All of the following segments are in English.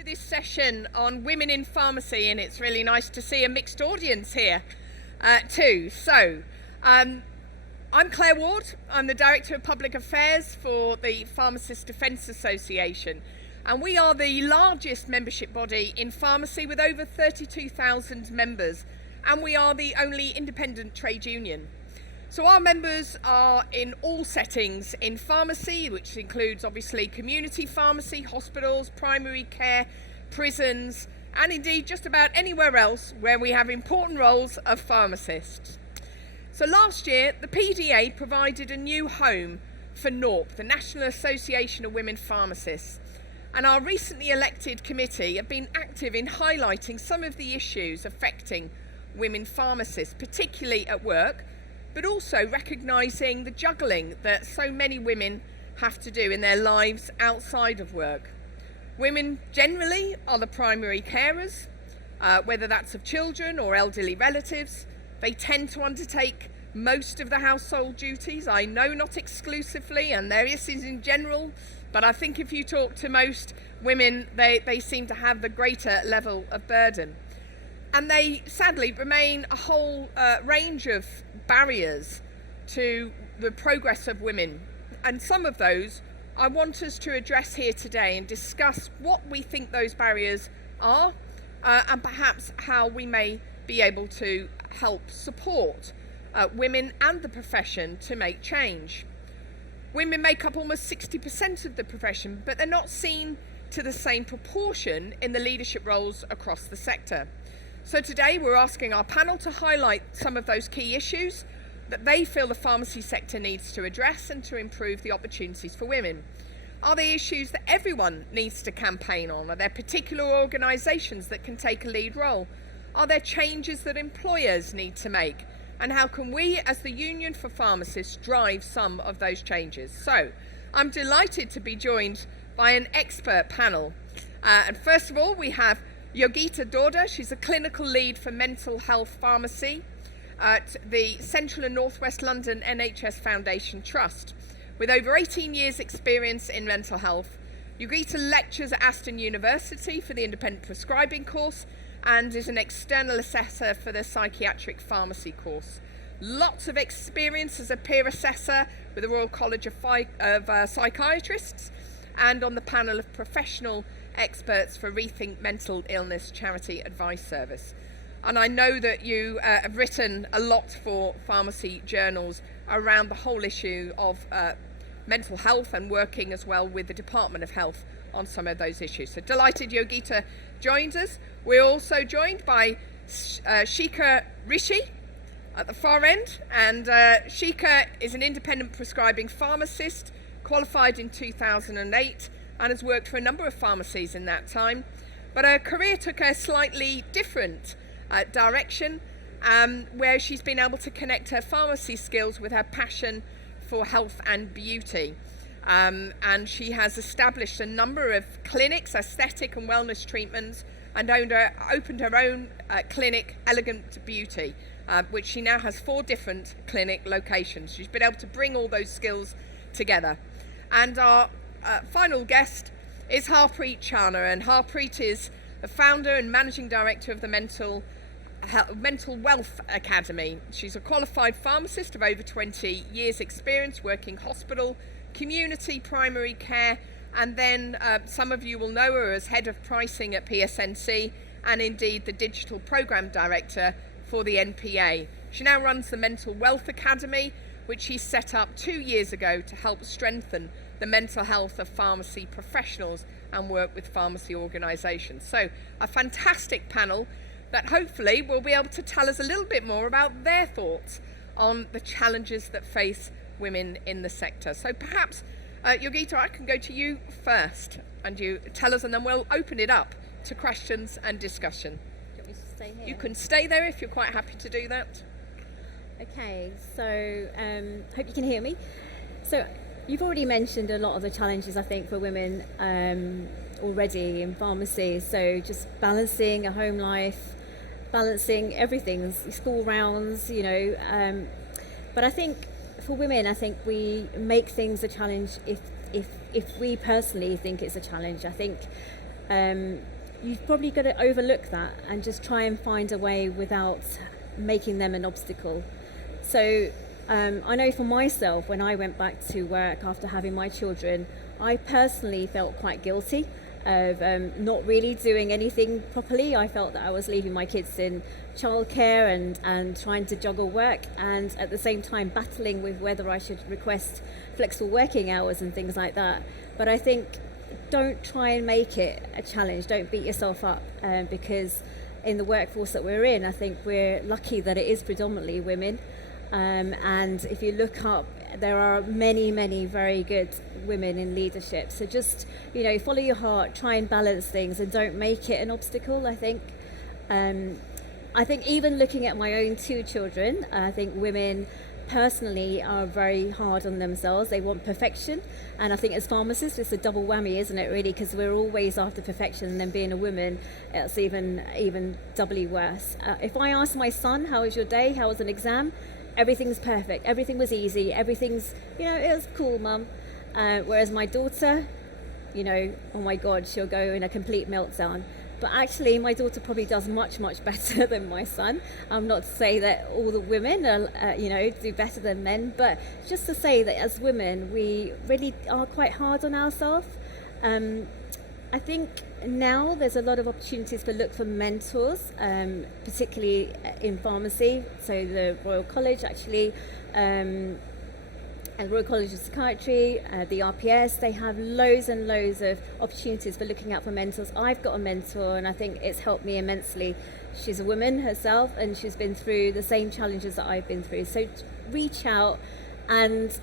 to this session on women in pharmacy, and it's really nice to see a mixed audience here too. So, I'm Claire Ward. I'm the Director of Public Affairs for the Pharmacists Defence Association, and we are the largest membership body in pharmacy with over 32,000 members, and we are the only independent trade union. So our members are in all settings in pharmacy, which includes obviously community pharmacy, hospitals, primary care, prisons, and indeed just about anywhere else where we have important roles of pharmacists. So last year, the PDA provided a new home for NORP, the National Association of Women Pharmacists. And our recently elected committee have been active in highlighting some of the issues affecting women pharmacists, particularly at work, but also recognising the juggling that so many women have to do in their lives outside of work. Women generally are the primary carers, whether that's of children or elderly relatives. They tend to undertake most of the household duties. I know not exclusively, and there is in general, but I think if you talk to most women, they seem to have the greater level of burden. And they sadly remain a whole range of barriers to the progress of women. And some of those I want us to address here today and discuss what we think those barriers are and perhaps how we may be able to help support women and the profession to make change. Women make up almost 60% of the profession, but they're not seen to the same proportion in the leadership roles across the sector. So today we're asking our panel to highlight some of those key issues that they feel the pharmacy sector needs to address and to improve the opportunities for women. Are they issues that everyone needs to campaign on? Are there particular organisations that can take a lead role? Are there changes that employers need to make? And how can we, as the Union for Pharmacists, drive some of those changes? So I'm delighted to be joined by an expert panel. And first of all, we have Yogita Dorda. She's a clinical lead for mental health pharmacy at the Central and North West London NHS Foundation Trust. With over 18 years experience in mental health, Yogita lectures at Aston University for the independent prescribing course and is an external assessor for the psychiatric pharmacy course. Lots of experience as a peer assessor with the Royal College of Psychiatrists and on the panel of professional experts for Rethink Mental Illness Charity Advice Service. And I know that you have written a lot for pharmacy journals around the whole issue of mental health and working as well with the Department of Health on some of those issues. So delighted Yogita joins us. We're also joined by Shikha Rishi at the far end, and Shikha is an independent prescribing pharmacist, qualified in 2008 and has worked for a number of pharmacies in that time, but her career took a slightly different direction where she's been able to connect her pharmacy skills with her passion for health and beauty. And she has established a number of clinics, aesthetic and wellness treatments, and opened her own clinic, Elegant Beauty, which she now has 4 different clinic locations. She's been able to bring all those skills together. And our final guest is Harpreet Chana, and Harpreet is the founder and managing director of the Mental Wealth Academy. She's a qualified pharmacist of over 20 years experience working hospital, community, primary care, and then some of you will know her as head of pricing at PSNC and indeed the digital program director for the NPA. She now runs the Mental Wealth Academy, which she set up 2 years ago to help strengthen the mental health of pharmacy professionals and work with pharmacy organisations. So a fantastic panel that hopefully will be able to tell us a little bit more about their thoughts on the challenges that face women in the sector. So perhaps, Yogita, I can go to you first and you tell us, and then we'll open it up to questions and discussion. Do you want me to stay here? You can stay there if you're quite happy to do that. Okay, so hope you can hear me. So you've already mentioned a lot of the challenges, I think, for women already in pharmacy. So just balancing a home life, balancing everything, school rounds, but I think for women, I think we make things a challenge if we personally think it's a challenge. I think you've probably got to overlook that and just try and find a way without making them an obstacle. So I know for myself, when I went back to work after having my children, I personally felt quite guilty of not really doing anything properly. I felt that I was leaving my kids in childcare and trying to juggle work, and at the same time battling with whether I should request flexible working hours and things like that. But I think don't try and make it a challenge. Don't beat yourself up, because in the workforce that we're in, I think we're lucky that it is predominantly women. And if you look up, there are many, many very good women in leadership. So just, follow your heart, try and balance things, and don't make it an obstacle, I think. I think even looking at my own 2 children, I think women personally are very hard on themselves. They want perfection, and I think as pharmacists it's a double whammy, isn't it, really, because we're always after perfection, and then being a woman, it's even doubly worse. If I ask my son, how was your day, how was an exam, everything's perfect, everything was easy, everything's, it was cool, mum. Whereas my daughter, oh my God, she'll go in a complete meltdown. But actually, my daughter probably does much, much better than my son. Not to say that all the women, do better than men, but just to say that as women, we really are quite hard on ourselves. I think now there's a lot of opportunities to look for mentors, particularly in pharmacy. So the Royal College, actually, and Royal College of Psychiatry, the RPS, they have loads and loads of opportunities for looking out for mentors. I've got a mentor, and I think it's helped me immensely. She's a woman herself, and she's been through the same challenges that I've been through. So reach out, and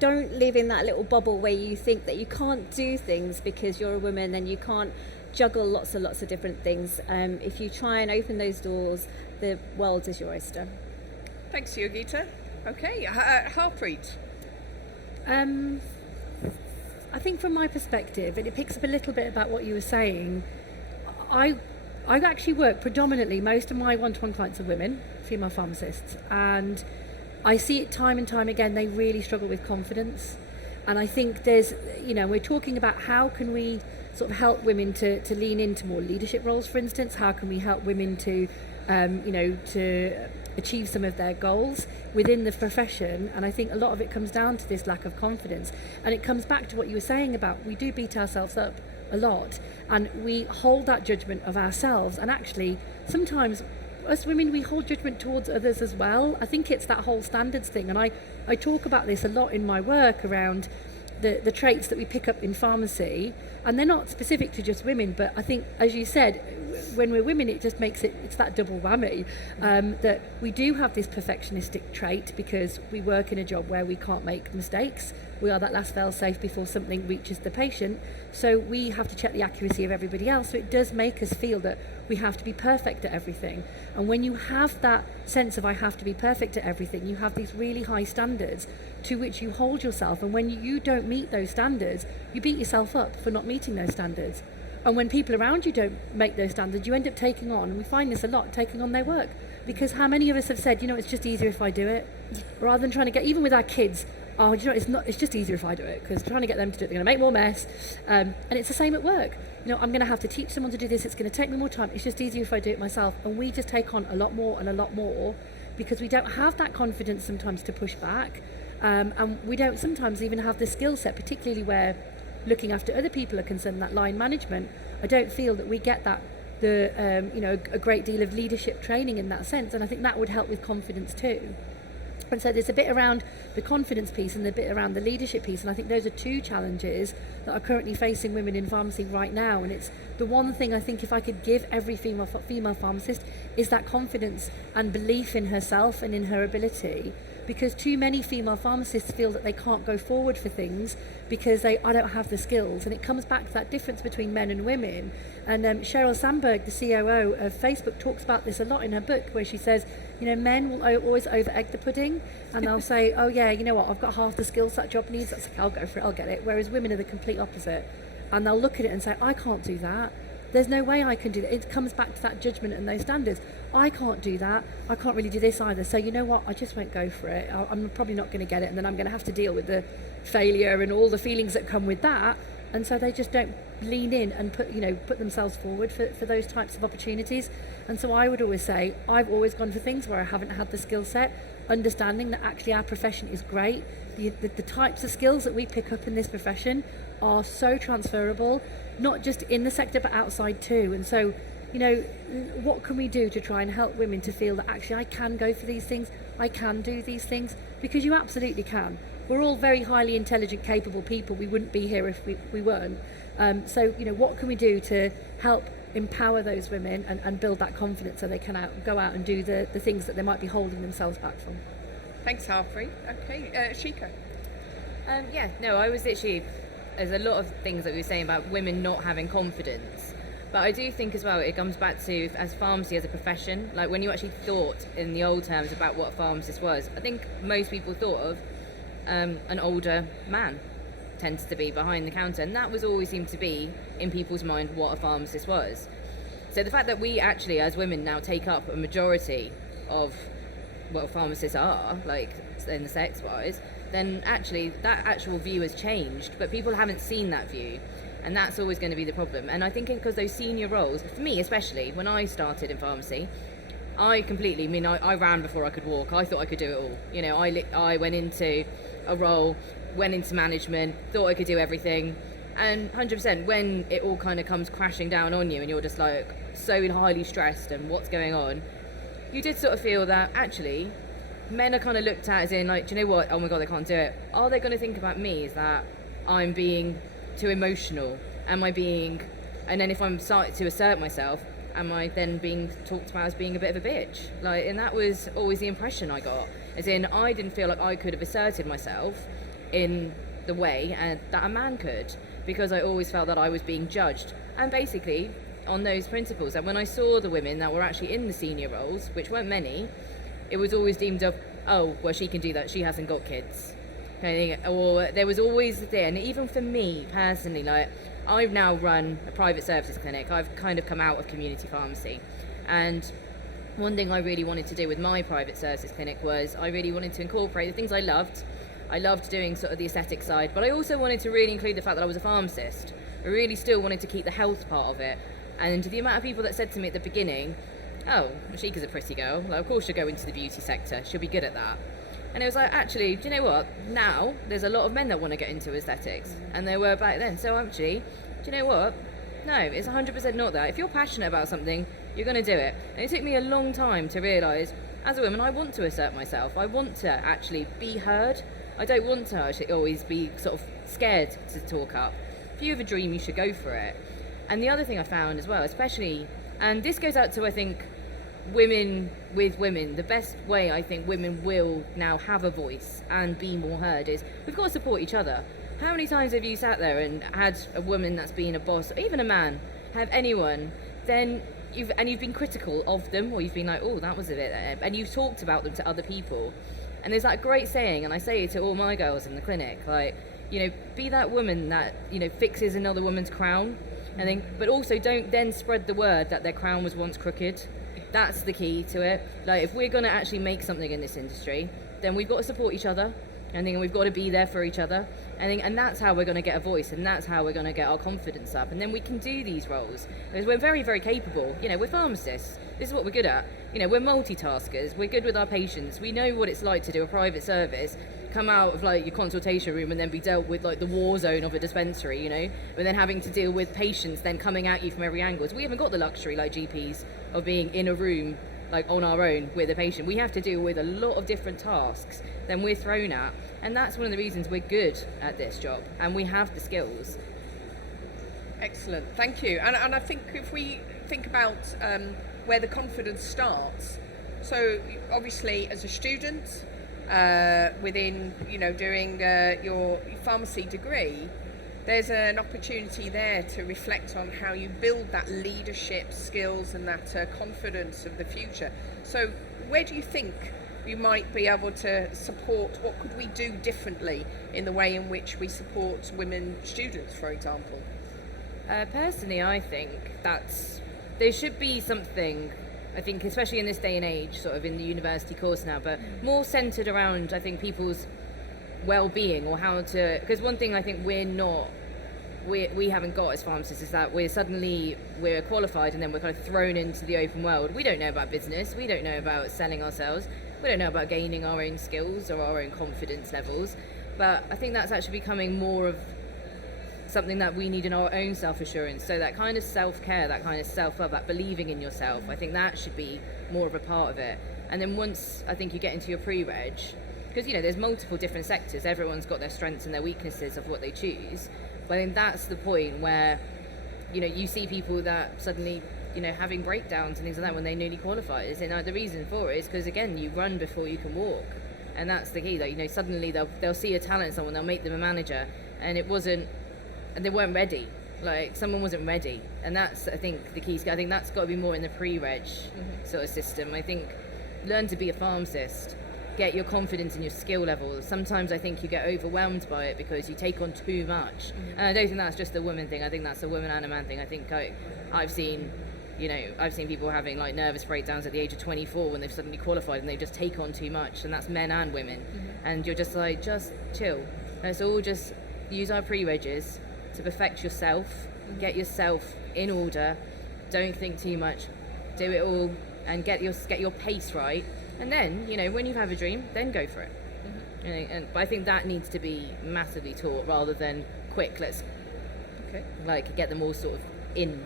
don't live in that little bubble where you think that you can't do things because you're a woman and you can't juggle lots and lots of different things. If you try and open those doors, the world is your oyster. Thanks, Yogita. Okay, Harpreet. I think from my perspective, and it picks up a little bit about what you were saying, I actually work predominantly, most of my one-to-one clients are women, female pharmacists, and I see it time and time again, they really struggle with confidence. And I think there's, we're talking about how can we sort of help women to lean into more leadership roles, for instance. How can we help women to, to achieve some of their goals within the profession? And I think a lot of it comes down to this lack of confidence. And it comes back to what you were saying about we do beat ourselves up a lot, and we hold that judgment of ourselves. And actually, sometimes us women, we hold judgment towards others as well. I think it's that whole standards thing, and I talk about this a lot in my work around the traits that we pick up in pharmacy, and they're not specific to just women, but I think, as you said, when we're women, it just makes it's that double whammy, that we do have this perfectionistic trait because we work in a job where we can't make mistakes. We are that last fail-safe before something reaches the patient, so we have to check the accuracy of everybody else. So it does make us feel that we have to be perfect at everything. And when you have that sense of I have to be perfect at everything, you have these really high standards to which you hold yourself, and when you don't meet those standards, you beat yourself up for not meeting those standards. And when people around you don't make those standards, you end up taking on, and we find this a lot, taking on their work. Because how many of us have said, it's just easier if I do it, rather than trying to get, even with our kids, it's just easier if I do it, because trying to get them to do it, they're going to make more mess. And it's the same at work. I'm going to have to teach someone to do this, it's going to take me more time, it's just easier if I do it myself. And we just take on a lot more and a lot more because we don't have that confidence sometimes to push back. And we don't sometimes even have the skill set, particularly where looking after other people are concerned, that line management. I don't feel that we get that, a great deal of leadership training in that sense, and I think that would help with confidence too. And so there's a bit around the confidence piece and the bit around the leadership piece, and I think those are two challenges that are currently facing women in pharmacy right now. And it's the one thing I think if I could give every female pharmacist is that confidence and belief in herself and in her ability, because too many female pharmacists feel that they can't go forward for things because I don't have the skills. And it comes back to that difference between men and women. And Sheryl Sandberg, the COO of Facebook, talks about this a lot in her book, where she says, men will always over-egg the pudding, and they'll say, oh yeah, you know what, I've got half the skills that job needs, that's like, I'll go for it, I'll get it. Whereas women are the complete opposite, and they'll look at it and say, I can't do that. There's no way I can do that. It comes back to that judgment and those standards. I can't do that. I can't really do this either. So you know what? I just won't go for it. I'm probably not going to get it, and then I'm going to have to deal with the failure and all the feelings that come with that. and so they just don't lean in and put themselves forward for those types of opportunities. And so I would always say I've always gone for things where I haven't had the skill set, understanding that actually our profession is great. The types of skills that we pick up in this profession are so transferable, not just in the sector but outside too. And so, what can we do to try and help women to feel that actually I can go for these things, I can do these things? Because you absolutely can. We're all very highly intelligent, capable people. We wouldn't be here if we weren't. So, what can we do to help empower those women and build that confidence so they can go out and do the things that they might be holding themselves back from? Thanks, Harpreet. Okay, Shika. I was literally, there's a lot of things that we were saying about women not having confidence. But I do think as well, it comes back to, as pharmacy as a profession, like when you actually thought in the old terms about what a pharmacist was, I think most people thought of an older man tends to be behind the counter, and that was always seemed to be in people's mind what a pharmacist was. So the fact that we actually as women now take up a majority of what pharmacists are, like in the sex wise, then actually that actual view has changed, but people haven't seen that view, and that's always going to be the problem. And I think because those senior roles, for me especially, when I started in pharmacy, I ran before I could walk. I thought I could do it all. I went into a role, went into management, thought I could do everything, and 100% when it all kind of comes crashing down on you and you're just like so highly stressed and what's going on, you did sort of feel that actually men are kind of looked at as in like, do you know what, oh my god, I can't do it. Are they going to think about me is that I'm being too emotional? And then if I'm starting to assert myself, am I then being talked about as being a bit of a bitch? And that was always the impression I got, as in I didn't feel like I could have asserted myself in the way that a man could, because I always felt that I was being judged. And basically on those principles, that when I saw the women that were actually in the senior roles, which weren't many, it was always deemed of, oh well, she can do that, she hasn't got kids, or there was always there. And even for me personally, like I've now run a private services clinic, I've kind of come out of community pharmacy, and one thing I really wanted to do with my private services clinic was I really wanted to incorporate the things I loved doing sort of the aesthetic side, but I also wanted to really include the fact that I was a pharmacist. I really still wanted to keep the health part of it. And the amount of people that said to me at the beginning, oh, Sheikah's a pretty girl, like, of course she'll go into the beauty sector, she'll be good at that. And it was like, actually, do you know what, now there's a lot of men that want to get into aesthetics, and there were back then. So actually, do you know what, no, it's 100% not that. If you're passionate about something, you're going to do it. And it took me a long time to realise, as a woman, I want to assert myself, I want to actually be heard. I don't want to actually always be sort of scared to talk up. If you have a dream, you should go for it. And the other thing I found as well, especially, and this goes out to, I think, women with women, the best way I think women will now have a voice and be more heard is we've got to support each other. How many times have you sat there and had a woman that's been a boss, or even a man, have anyone, then you've been critical of them, or you've been like, oh, that was a bit there, and you've talked about them to other people. And there's that great saying, and I say it to all my girls in the clinic, like, be that woman that, fixes another woman's crown, and then, but also don't then spread the word that their crown was once crooked. That's the key to it. Like, if we're going to actually make something in this industry, then we've got to support each other, and then we've got to be there for each other, and that's how we're going to get a voice, and that's how we're going to get our confidence up, and then we can do these roles, because we're very, very capable. We're pharmacists. This is what we're good at. We're multitaskers. We're good with our patients. We know what it's like to do a private service, come out of like your consultation room and then be dealt with like the war zone of a dispensary, but then having to deal with patients then coming at you from every angle. So we haven't got the luxury like GPs of being in a room like on our own with a patient. We have to deal with a lot of different tasks than we're thrown at, and that's one of the reasons we're good at this job and we have the skills. Excellent, thank you. And I think if we think about where the confidence starts, so obviously as a student within doing your pharmacy degree, there's an opportunity there to reflect on how you build that leadership skills and that confidence of the future. So where do you think you might be able to support, what could we do differently in the way in which we support women students, for example? Personally, I think that there should be something, I think, especially in this day and age, sort of in the university course now, but more centred around, I think, people's well-being, or how to, because one thing I think we're not we haven't got as pharmacists is that we're qualified and then we're kind of thrown into the open world. We don't know about business, we don't know about selling ourselves, we don't know about gaining our own skills or our own confidence levels. But I think that's actually becoming more of something that we need in our own self-assurance. So that kind of self-care, that kind of self-love, that believing in yourself, I think that should be more of a part of it. And then once I think you get into your pre-reg, because there's multiple different sectors, everyone's got their strengths and their weaknesses of what they choose. But I think that's the point where you see people that suddenly having breakdowns and things like that when they newly qualify. And the reason for it is because again you run before you can walk, and that's the key. That suddenly they'll see a talent in someone, they'll make them a manager, and they weren't ready. Like someone wasn't ready, and that's I think the key. I think that's got to be more in the pre-reg sort of system. I think learn to be a pharmacist. Get your confidence in your skill level. Sometimes I think you get overwhelmed by it because you take on too much. And I don't think that's just a woman thing. I think that's a woman and a man thing. I think I've seen people having like nervous breakdowns at the age of 24 when they've suddenly qualified and they just take on too much, and that's men and women. And you're just like, just chill. Let's all just use our pre-regs to perfect yourself, get yourself in order. Don't think too much. Do it all and get your pace right. And then, when you have a dream, then go for it. But I think that needs to be massively taught rather than quick, let's get them all sort of in.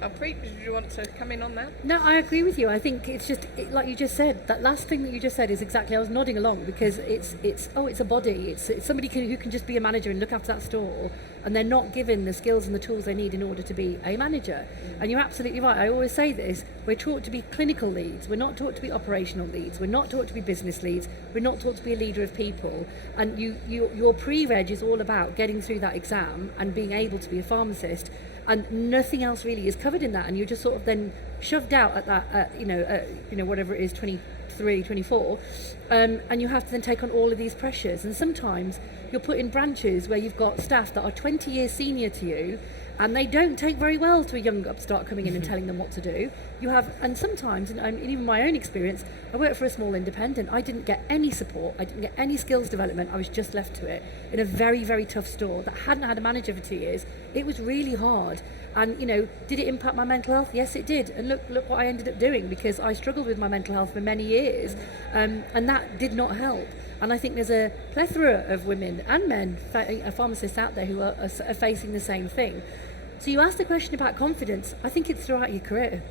Preet, did you want to come in on that? No, I agree with you. I think it's just like you just said. That last thing that you just said is exactly. I was nodding along because it's a body. It's somebody who can just be a manager and look after that store, and they're not given the skills and the tools they need in order to be a manager. And you're absolutely right. I always say this: we're taught to be clinical leads. We're not taught to be operational leads. We're not taught to be business leads. We're not taught to be a leader of people. And your pre-reg is all about getting through that exam and being able to be a pharmacist. And nothing else really is covered in that, and you're just sort of then shoved out at that, whatever it is, 23, 24, and you have to then take on all of these pressures. And sometimes you're put in branches where you've got staff that are 20 years senior to you, and they don't take very well to a young upstart coming in and telling them what to do. And sometimes, and even my own experience, I worked for a small independent. I didn't get any support. I didn't get any skills development. I was just left to it in a very, very tough store that hadn't had a manager for 2 years. It was really hard. And, did it impact my mental health? Yes, it did. And look what I ended up doing, because I struggled with my mental health for many years. And that did not help. And I think there's a plethora of women and men, pharmacists out there who are facing the same thing. So you asked the question about confidence. I think it's throughout your career.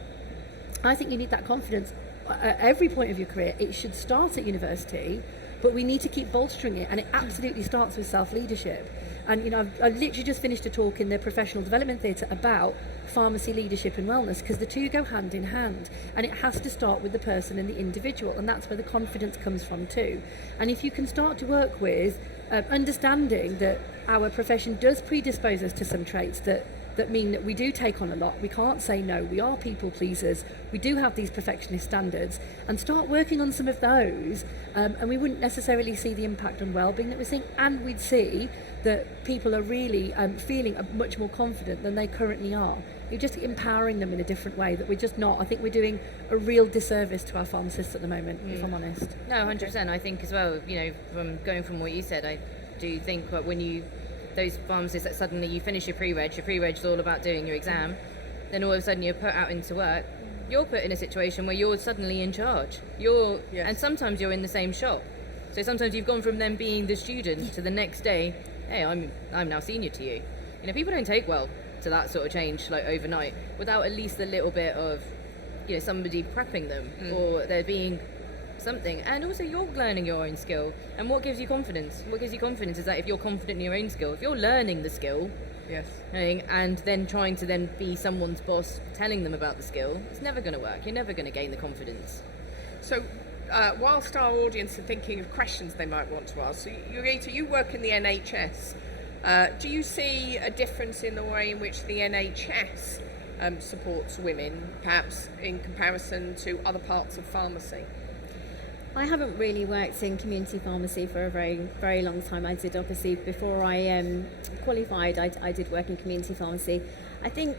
I think you need that confidence at every point of your career. It should start at university, but we need to keep bolstering it, and it absolutely starts with self-leadership. And I've literally just finished a talk in the Professional Development Theatre about pharmacy leadership and wellness, because the two go hand in hand, and it has to start with the person and the individual, and that's where the confidence comes from too. And if you can start to work with understanding that our profession does predispose us to some traits that mean that we do take on a lot, we can't say no, we are people pleasers, we do have these perfectionist standards, and start working on some of those, and we wouldn't necessarily see the impact on well-being that we're seeing, and we'd see that people are really feeling much more confident than they currently are. You're just empowering them in a different way that we're just not. I think we're doing a real disservice to our pharmacists at the moment, if I'm honest. No, 100%. I think as well, from what you said, I do think that when those pharmacists that suddenly you finish your pre-reg is all about doing your exam, then all of a sudden you're put out into work, you're put in a situation where you're suddenly in charge. And sometimes you're in the same shop. So sometimes you've gone from them being the student to the next day, hey, I'm now senior to you. People don't take well to that sort of change like overnight without at least a little bit of somebody prepping them or there being something. And also you're learning your own skill, and what gives you confidence is that if you're confident in your own skill, if you're learning the skill, yes, and then trying to then be someone's boss telling them about the skill, it's never going to work. You're never going to gain the confidence. So whilst our audience are thinking of questions they might want to ask, so you work in the NHS, do you see a difference in the way in which the NHS supports women, perhaps in comparison to other parts of pharmacy? I haven't really worked in community pharmacy for a very, very long time. I did, obviously, before I qualified, I did work in community pharmacy. I think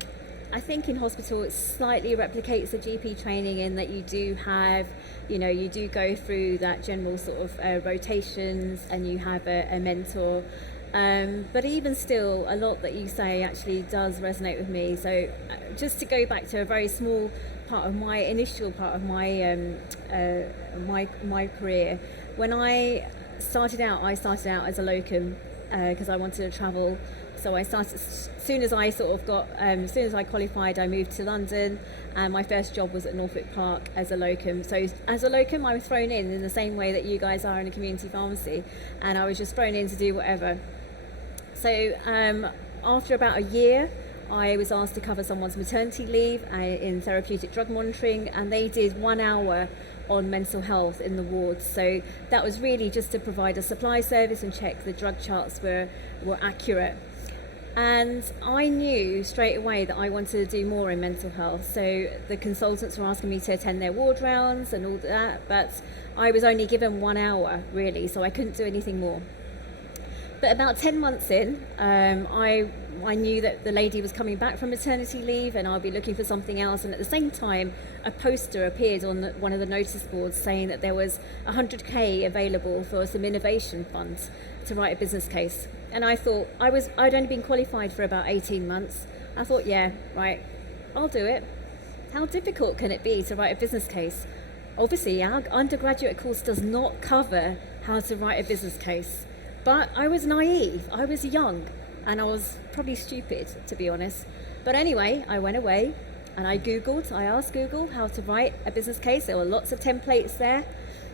in hospital it slightly replicates the GP training in that you do have, you do go through that general sort of rotations, and you have a mentor. But even still, a lot that you say actually does resonate with me. So just to go back to a very small part of my initial part of my career, when I started out as a locum because I wanted to travel. So I started as soon as I qualified, I moved to London, and my first job was at Norfolk Park as a locum. So as a locum, I was thrown in the same way that you guys are in a community pharmacy, and I was just thrown in to do whatever. So after about a year, I was asked to cover someone's maternity leave in therapeutic drug monitoring, and they did 1 hour on mental health in the wards. So that was really just to provide a supply service and check the drug charts were accurate. And I knew straight away that I wanted to do more in mental health. So the consultants were asking me to attend their ward rounds and all that, but I was only given 1 hour really, so I couldn't do anything more. But about 10 months in, I knew that the lady was coming back from maternity leave and I'll be looking for something else. And at the same time, a poster appeared on one of the notice boards saying that there was 100k available for some innovation funds to write a business case. And I thought, I'd only been qualified for about 18 months. I thought, yeah, right, I'll do it. How difficult can it be to write a business case? Obviously, our undergraduate course does not cover how to write a business case. But I was naive, I was young, and I was probably stupid, to be honest. But anyway, I went away and I asked Google how to write a business case. There were lots of templates there,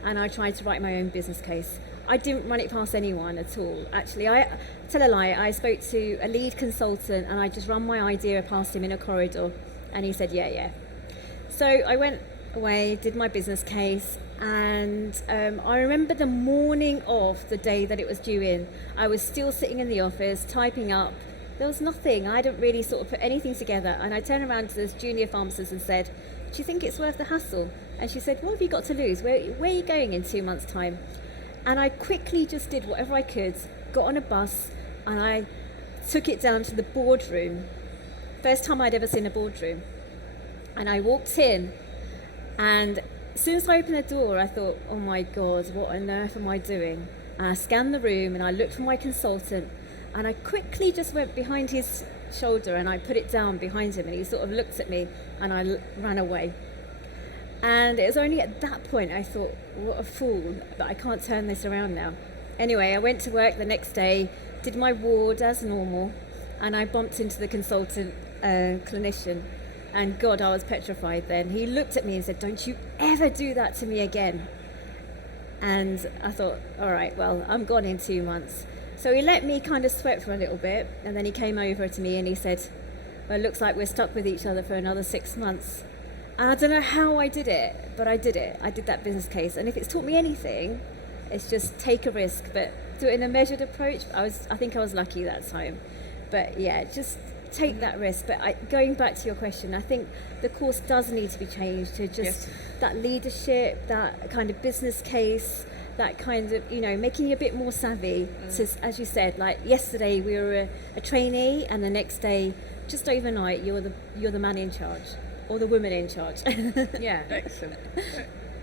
and I tried to write my own business case. I didn't run it past anyone at all. Actually, I tell a lie, I spoke to a lead consultant and I just ran my idea past him in a corridor, and he said, yeah. So I went away, did my business case, and I remember the morning of the day that it was due in, I was still sitting in the office typing up. There was nothing. I hadn't really sort of put anything together, and I turned around to this junior pharmacist and said, do you think it's worth the hassle? And she said, what have you got to lose? Where are you going in 2 months' time? And I quickly just did whatever I could, got on a bus, and I took it down to the boardroom. First time I'd ever seen a boardroom. And I walked in, and as soon as I opened the door, I thought, oh my God, what on earth am I doing? And I scanned the room and I looked for my consultant, and I quickly just went behind his shoulder and I put it down behind him, and he sort of looked at me and I ran away. And it was only at that point I thought, what a fool, but I can't turn this around now. Anyway, I went to work the next day, did my ward as normal, and I bumped into the consultant clinician. And God, I was petrified then. He looked at me and said, don't you ever do that to me again. And I thought, all right, well, I'm gone in 2 months. So he let me kind of sweat for a little bit, and then he came over to me and he said, well, it looks like we're stuck with each other for another 6 months. And I don't know how I did it, but I did it. I did that business case. And if it's taught me anything, it's just take a risk, but do it in a measured approach. I think I was lucky that time. But yeah, just take that risk. But going back to your question, I think the course does need to be changed to just that leadership, that kind of business case, that kind of, making you a bit more savvy. To, as you said, like yesterday we were a trainee, and the next day, just overnight, you're the man in charge or the woman in charge. Yeah, excellent.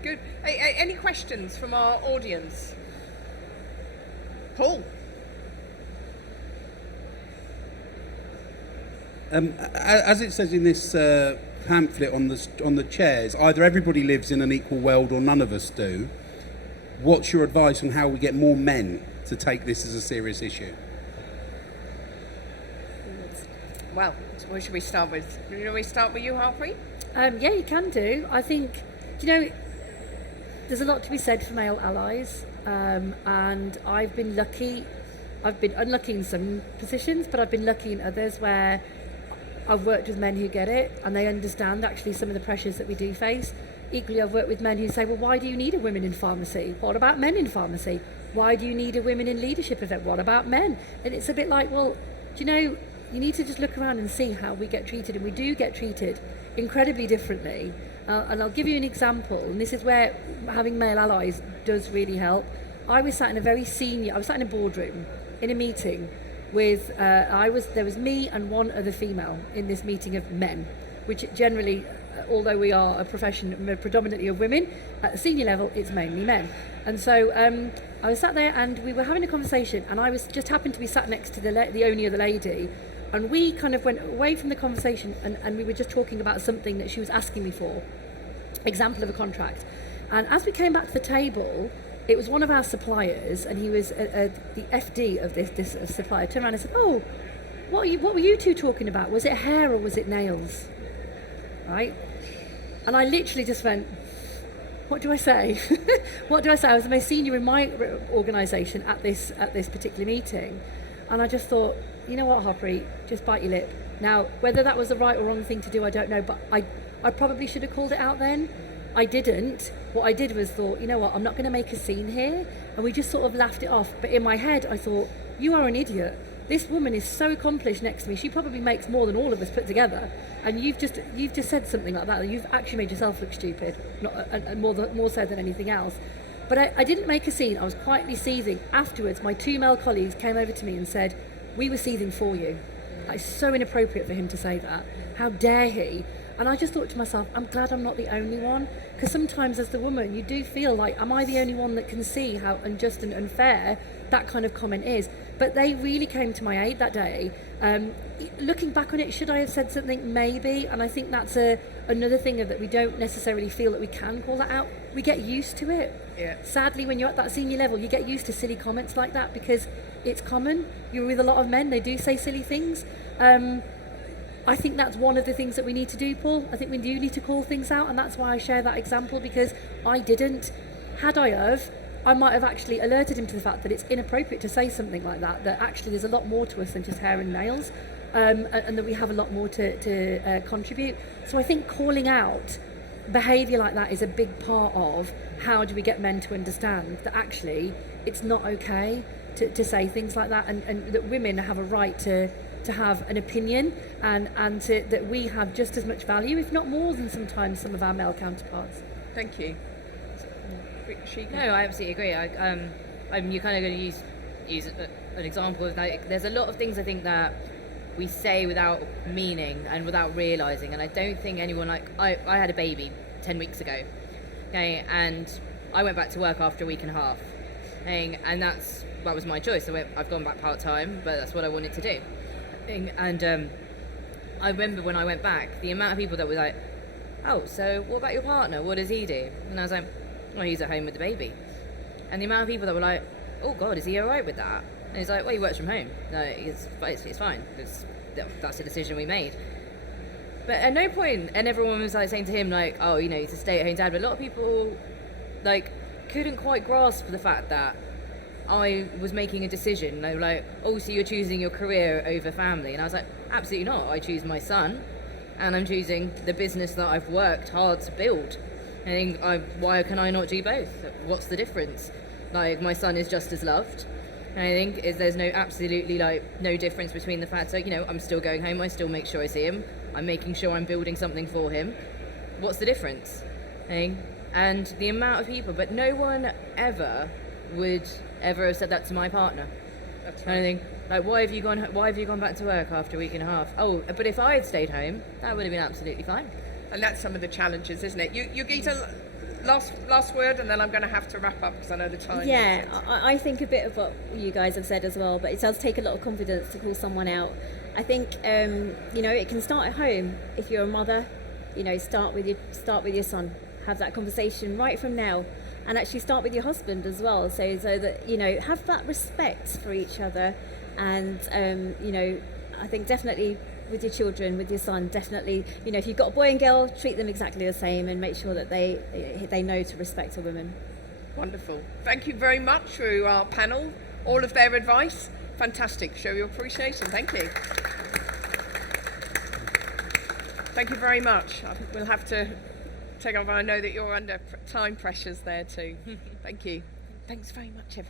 Good. Any questions from our audience? Paul. As it says in this pamphlet on the chairs, either everybody lives in an equal world or none of us do. What's your advice on how we get more men to take this as a serious issue? Well, where should we start with? Shall we start with you, Harpreet? Yeah, you can do. I think, there's a lot to be said for male allies, and I've been lucky. I've been unlucky in some positions, but I've been lucky in others where I've worked with men who get it and they understand actually some of the pressures that we do face. Equally, I've worked with men who say, well, why do you need a woman in pharmacy? What about men in pharmacy? Why do you need a women in leadership event? What about men? And it's a bit like, well, you need to just look around and see how we get treated, and we do get treated incredibly differently. And I'll give you an example, and this is where having male allies does really help. I was sat in a boardroom in a meeting with, there was me and one other female in this meeting of men. which generally, although we are a profession predominantly of women, at the senior level it's mainly men. And so I was sat there and we were having a conversation, and I was just happened to be sat next to the only other lady, and we kind of went away from the conversation and we were just talking about something that she was asking me for, example of a contract. And as we came back to the table, it was one of our suppliers, and he was the FD of this supplier. Turned around and said, "Oh, what were you two talking about? Was it hair or was it nails?" Right? And I literally just went, what do I say? What do I say? I was the most senior in my organisation at this particular meeting, and I just thought, you know what, Harpreet, just bite your lip. Now, whether that was the right or wrong thing to do, I don't know, but I probably should have called it out then. I didn't. What I did was thought, you know what, I'm not going to make a scene here, and we just sort of laughed it off. But in my head, I thought, you are an idiot. This woman is so accomplished next to me. She probably makes more than all of us put together, and you've just said something like that. You've actually made yourself look stupid, more so than anything else. But I didn't make a scene. I was quietly seething. Afterwards, my two male colleagues came over to me and said, "We were seething for you." That is so inappropriate for him to say that. How dare he? And I just thought to myself, I'm glad I'm not the only one, because sometimes as the woman you do feel like, am I the only one that can see how unjust and unfair that kind of comment is? But they really came to my aid that day. Looking back on it, should I have said something? Maybe. And I think that's another thing that we don't necessarily feel that we can call that out. We get used to it. Yeah. Sadly, when you're at that senior level, you get used to silly comments like that because it's common. You're with a lot of men, they do say silly things. I think that's one of the things that we need to do, Paul. I think we do need to call things out, and that's why I share that example, because I didn't. Had I have, I might have actually alerted him to the fact that it's inappropriate to say something like that, that actually there's a lot more to us than just hair and nails, and that we have a lot more to contribute. So I think calling out behaviour like that is a big part of how do we get men to understand that actually it's not okay to say things like that, and that women have a right to have an opinion, and that we have just as much value, if not more, than sometimes some of our male counterparts. Thank you. No, I absolutely agree. I'm you kind of going to use an example of that. There's a lot of things I think that we say without meaning and without realising, and I don't think anyone, like I had a baby 10 weeks ago, okay, and I went back to work after a week and a half, okay, and that was my choice. I've gone back part-time, but that's what I wanted to do. And I remember when I went back, the amount of people that were like, "Oh, so what about your partner? What does he do?" And I was like, "Well, he's at home with the baby." And the amount of people that were like, "Oh God, is he all right with that?" And he's like, "Well, he works from home. No, it's fine. That's a decision we made." But at no point, and everyone was like saying to him like, "Oh, he's a stay-at-home dad." But a lot of people like couldn't quite grasp the fact that I was making a decision. They were like, "Oh, so you're choosing your career over family?" And I was like, "Absolutely not. I choose my son, and I'm choosing the business that I've worked hard to build. I think, why can I not do both? What's the difference? Like, my son is just as loved. And I think there's absolutely no difference between the fact that, I'm still going home, I still make sure I see him, I'm making sure I'm building something for him. What's the difference? And the amount of people, but no one ever would ever have said that to my partner. That's And I think, like, why have you gone back to work after a week and a half? Oh, but if I had stayed home, that would have been absolutely fine. And that's some of the challenges, isn't it? You Gita, last word, and then I'm going to have to wrap up because I know the time. Yeah, I think a bit of what you guys have said as well, but it does take a lot of confidence to call someone out. I think it can start at home. If you're a mother, start with your son. Have that conversation right from now, and actually start with your husband as well. So that have that respect for each other, and I think definitely with your children, with your son, definitely if you've got a boy and girl, treat them exactly the same, and make sure that they know to respect a woman. Wonderful. Thank you very much for our panel. All of their advice, fantastic. Show your appreciation. Thank you. Thank you very much. I think we'll have to take over. I know that you're under time pressures there too. Thank you. Thanks very much, everyone.